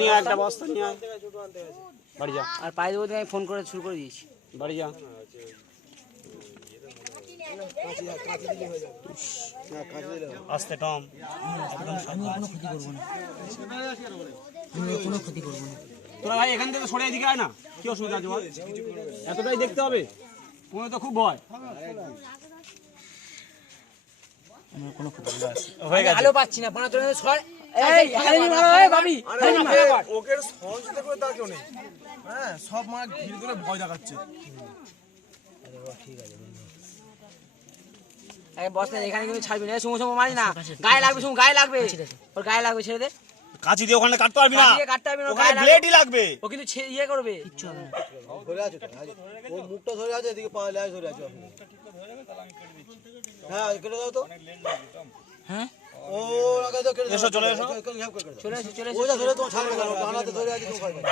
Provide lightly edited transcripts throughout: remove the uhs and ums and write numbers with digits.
নিয়ে একটা বস্তা নিয়ে বাড়ি যা। আর পায়ে দেবো আমি ফোন করে শুরু করে দিয়েছি। বাড়ি যা। আস্তে টম, আমি কোনো ক্ষতি করবো না, আমি কোনো ক্ষতি করবো না। তোরা ভাই এখান থেকে সরে এদিকে আয় না, কি অসুবিধা আছে বল? এতটাই দেখতে হবে, মনে তো খুব ভয়। আমার কোনো ক্ষতি করবো না। হয়ে গেছে। আলো পাচ্ছি না, বানা তোরা সর। ভাবি ওকে সহজতে করে তার কেউ নেই। হ্যাঁ, সব মা ঘিরে ধরে ভয় দেখাচ্ছে। বস্তা এখানে কিন্তু ছাড়বি না, সুমো সুমো মারি না, গায়ে লাগবে, সুমো গায়ে লাগবে, ওর গায়ে লাগবে, ছেড়ে দে। কাঁচি দিয়ে ওখানে কাটতে পারবি না, কাটতে পারবি না, ওখানে ব্লেডই লাগবে। ও কিন্তু ইয়ে করবে, কিচ্ছু হবে না। ধরে আছে তো, ও মুখটা ধরে আছে, এদিকে পা লাই ধরে আছে। হ্যাঁ, কেটে দাও তো। হ্যাঁ, ও আগে তো কেটে এসো, চলে এসো। চলে এসো, চলে এসো। ওটা ধরে তোমার ছাড়বে কেন? ডানাতে ধরে আছে তো ভয় পাবে।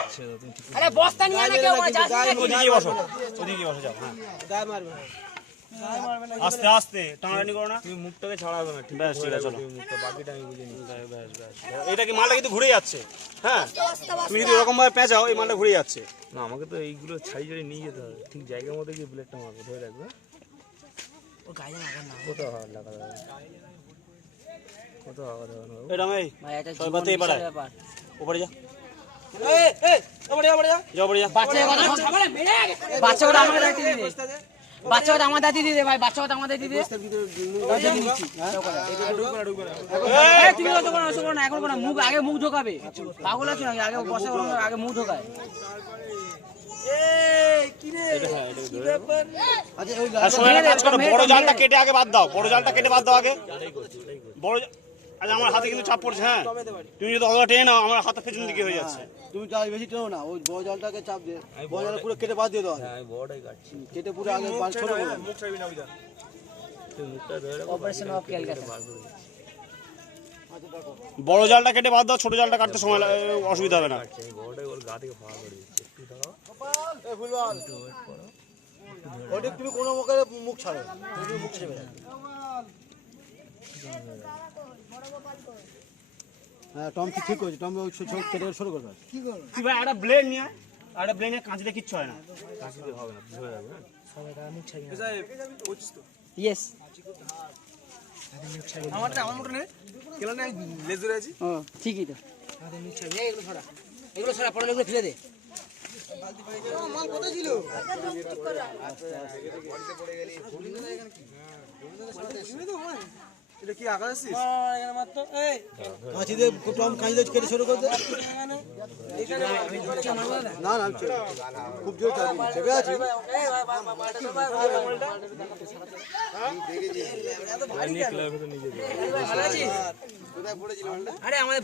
আরে বস্তা নিয়ে না কেউ, যাস না। ওদিকে বসো, ওদিকে বসো, যাও। হ্যাঁ, গায়ে মারবে না। আস্তে আস্তে টানাটানি করো না। তুমি মুখটাকে ছাড়াবে না, ঠিক ব্যাস, ঠিক আছে, চলো। মুখটা বাকিটা আমি বুঝে নিচ্ছি। ব্যাস ব্যাস, এটা কি মালটা কিন্তু ঘুরে যাচ্ছে। হ্যাঁ, তুমি যদি এরকম ভাবে পেঁচাও, এই মালটা ঘুরে যাচ্ছে। না, আমাকে তো এইগুলো ছাড়ি ছাড়ি নিয়ে যেতে হবে, ঠিক জায়গার মধ্যে গিয়ে ব্লেডটা মারবো, ধরে রাখবে। ও গায়ে লাগা না, কোথাও হাত লাগা যাবে, কোথাও হাত লাগা যাবে। এটা মেই ভাই এটা সবাই জীবন বাতে বিশাল পারে। ব্যাপার। ওপরে যা, এই এই ওপরে যা, ওপরে যা। যাও, ওপরে যা। বাচ্চা কথা আমার দায়িত্ব দিয়ে দে, বাচ্চা কথা আমার দায়িত্ব দিয়ে দে ভাই, বাচ্চা কথা আমার দায়িত্ব দিয়ে দে। এই, তুমি অত করো না, অত করো না, এখন করো না, মুখ আগে মুখ ঢোকাবে, পাগল আছো নাকি? আগে বসে আগে মুখ ঢোকায়। আচ্ছা ওই আর শোনো, একটা কাজ করো, বড় জালটা কেটে আগে বাদ দাও, বড় জালটা কেটে বাদ দাও আগে। বড় আচ্ছা, আমার হাতে কিন্তু চাপ পড়ছে। হ্যাঁ, তুমি যদি অতটা টেনে নাও, আমার হাতে পেছন দিকে হয়ে যাচ্ছে। তুমি জাল বেশি টেনো না, ওই বড় জালটাকে চাপ দিয়ে বড় জাল পুরো কেটে বাদ দিয়ে দাও। হ্যাঁ, আমি বড়টাই কাটছি। কেটে পুরো আগে ছোট করে দাও। তুমি মুখটা ধরে রাখো, অপারেশন অফ ক্যালকাটা। বার করে দিচ্ছি। বড় জালটা কেটে বাদ দাও, ছোট জালটা কাটতে সময় অসুবিধা হবে না। আমি বড়টাই ওর গা থেকে ফাঁকা করে দিচ্ছি, একটু দাঁড়াও। এই ফুলবাল ওটা তুমি কোনো মুখে মুখ ছাড়ো, তুমি মুখ ছেড়ে দাও। হ্যাঁ, টম কি ঠিক করেছে, টম ওই কেটে শুরু করবে। কি করবে? তুই ভাই একটা ব্লেড নিয়ে, একটা ব্লেড নিয়ে কাঁচিতে কিচ্ছু হয় না। কাশিতে হবে না, ধরে রাখবে। ইয়েস, আমারটা আমার মুখটা নেই, কেন না লেজ ধরে আছি। ও ঠিকই তো। এগুলো ছড়া পড়লে এগুলো ফেলে দে। মাল কোথায় ছিল? এটা কি আকাশ আসছিস? কাঁচি দিয়ে টম কাঁচি দিয়ে কেটে শুরু করতে। না না, খুব জোর চেপে আছি। আরে আমাদের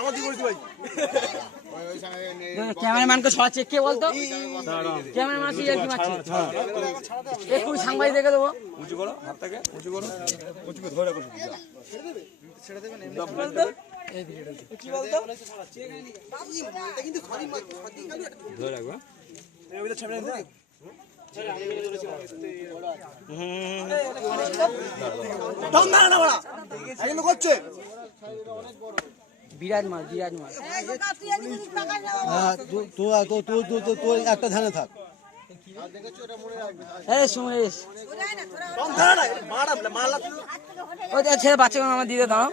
আমার কি করেছি ভাই? ক্যামেরাম্যানকে সরাচ্ছে, কে বলতো? ক্যামেরাম্যান কি আর কি মারছে? একটু সাংবাদিক দেখে দেবো। উঁচু করো, হাতটাকে উঁচু করো, উঁচু করে ধরে রাখো। ধরে রাখবে। বিরাজমান, বিরাজমান। হ্যাঁ, তোর একটা ধ্যানে থাক। এই সুমেশ, ওই ছেলে বাচ্চা আমার দিতে দাও।